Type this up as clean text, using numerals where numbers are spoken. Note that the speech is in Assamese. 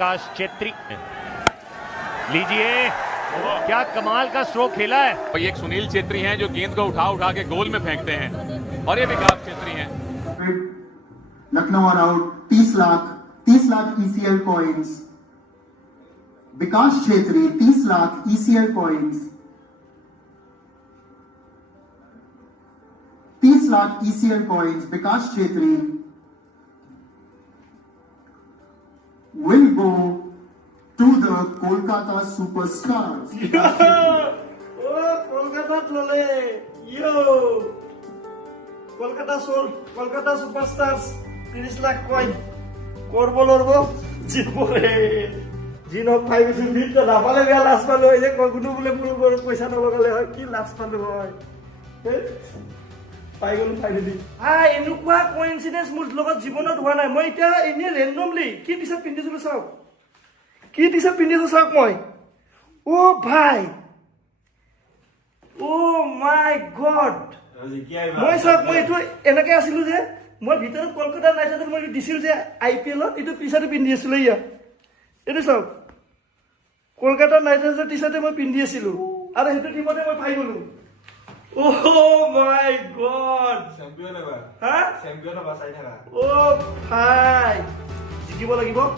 आकाश छेत्री लीजिए क्या कमाल का स्ट्रोक खेला है। और ये एक सुनील छेत्री हैं जो गेंद को उठा उठा के गोल में फेंकते हैं और ये विकास छेत्री हैं। Lucknow are out 30 lakh ECL points. Vikas Chhetri 30 lakh ECL points. 30 lakh ECL points Vikas Chhetri will go to the Kolkata Superstars. কলকাতাত ললে কলকাতা সুপারস্টার্স 30 লাখ কয়েন করব লড়ব জিতবরে জিনক ভাই বেশি ভিড়টা না পালে বেয়া লাজ পালো এই যে কোনো বলে পুরো পয়সা নব গলে হয় কি লাজ পালো হয় পাই গলো ফাইনালি এনেকুৱা কোইনসিডেন্স মোৰ লগত জীৱনত হোৱা নাই মই এতিয়া এনে ৰেন্ডমলি কি টি-শাৰ্ট পিন্ধিছিলো চাওক কি টি-শাৰ্ট পিন্ধিছো চাওক মই ও ভাই ও মাই গড মই চাওক মই এইটো এনেকে আছিলো যে মই ভিতৰত কলকাতা নাইট ৰাইডাৰ্ছ মই দিছিল যে IPL এইটো টি-শাৰ্ট পিন্ধি আছিলো ইয়া এইটো চাওক কলকাতা নাইট ৰাইডাৰ্ছৰ টি-শাৰ্ট মই পিন্ধি আছিলো আৰু সেইটো টিমতে মই পাই গলো Oh my god! Champion ever. Huh? Champion of Asai Thara. Oh, hi. জিকিব লাগিব